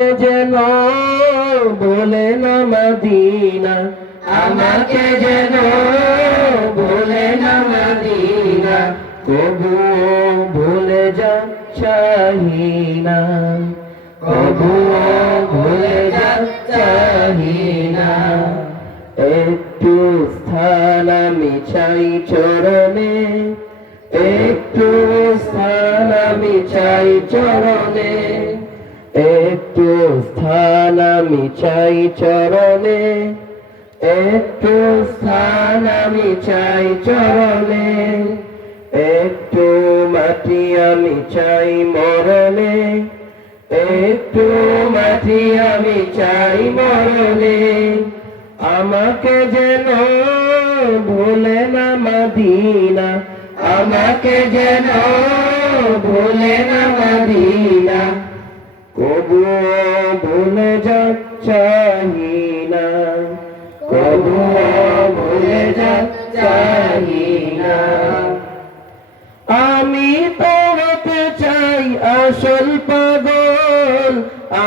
যেন বলে না মদিনা, আমাকে যেন বলে না মদিনা, তবুও ভুলে যা চাহিনা, তবুও ভুলে যা চাহিনা। একটু স্থান আমি চাই চরণে, একটু স্থান আমি চাই চরণে, একটু স্থান আমি চাই চরণে, একটু স্থান আমি চাই চরণে, একটু মাটি আমি চাই মরণে, একটু মাটি আমি চাই মরণে। আমাকে যেন ভুলে না মদিনা, আমাকে যেন ভুলে না মদিনা, কবুও ভুলে যা চাহিনা, কবুও ভুলে যা চাহিনা। আমি তো হতে চাই আসল পাগল,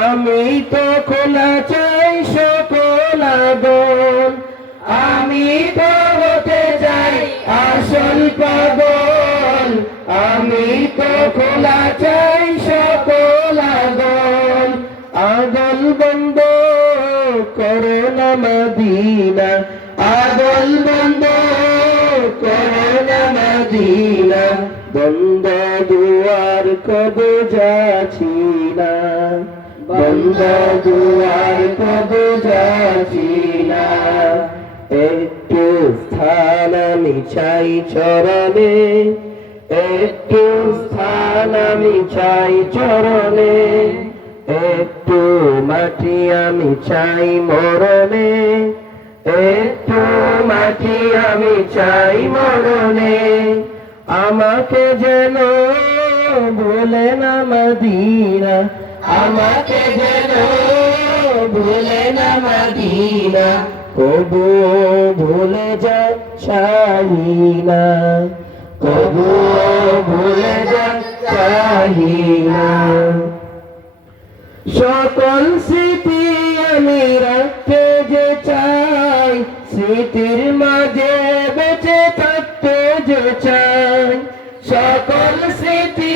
আমি তো খোলা চাই সকল আগল, আমি তো হতে চাই আসল পাগল, আমি তো খোলা চাই সকল আগল। আগল বন্ধ করো না মদিনা, আগল বন্ধ করো না মদিনা, বন্ধ দুয়ার কবে যাচ্ছি না, বন্ধ দুয়ার কবে যাচ্ছি না। একটু স্থান আমি চাই চরণে, একটু স্থান আমি চাই চরণে, একটু মাটি আমি চাই মরণে, একটু মাটি আমি চাই মরণে। আমাকে যেন ভুলে না মদিনা, আমাকে যেন ভুলে না মদিনা, কবুও ভুলে যা চাহিনা, কবুও ভুলে যা চাহিনা। সকল স্মৃতি আমি রাখতে যে চাই, স্মৃতির মাঝে বেঁচে থাকতে যে চাই, সকল স্মৃতি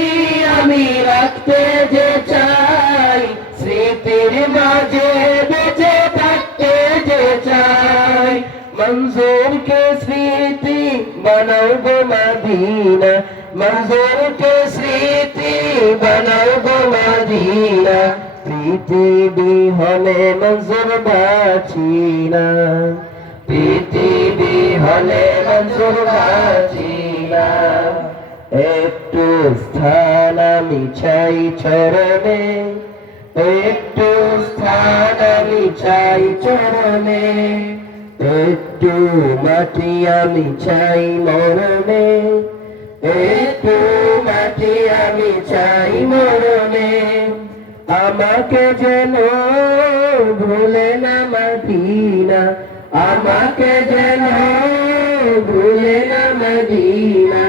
আমি রাখতে যে চাই, স্মৃতির মাঝে বেঁচে থাকতে যে চাই। মঞ্জুর কে স্মৃতি বানাও গো মদিনা, মঞ্জুর কে স্মৃতি বানাও গো মদিনা, পৃথিবী হলে মঞ্জুর বাঁচি না, পৃথিবী হলে মঞ্জুর বাঁচি না। একটু স্থান আমি চাই চরণে, একটু স্থান আমি চাই চরণে, একটু মাটি আমি চাই মরণে, একটু মাটি আমি চাই মরণে। আমাকে যেন ভুলে না মদিনা, আমাকে যেন ভুলে না মদিনা,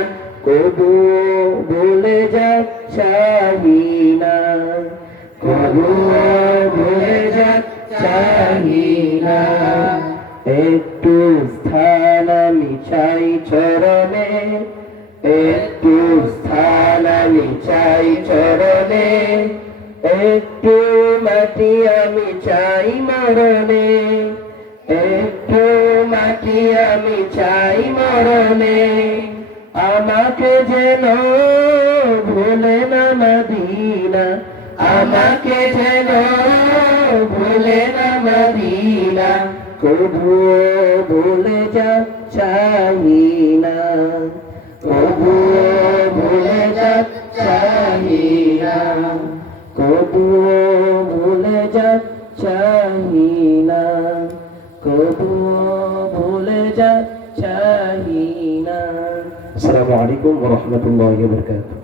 কবুও ভুলে যা চাহিনা, কবুও ভুলে যা চাহিনা। একটু স্থান আমি চাই চরণে, একটু স্থান আমি চাই চরণে, একটু মাটি আমি চাই মরণে, একটু মাটি আমি চাই মরণে। আমাকে যেন ভুলে না মদিনা, আমাকে যেন ভুলে না মদিনা, কবুও ভুলে যা চাহিনা, কবুও ভুলে যা চাহিনা, কবুও ভুলে যা চাহিনা, কবুও ভুলে যা চাহিনা। আসসালামু আলাইকুম ওয়া রাহমাতুল্লাহি ওয়া বারাকাতুহু।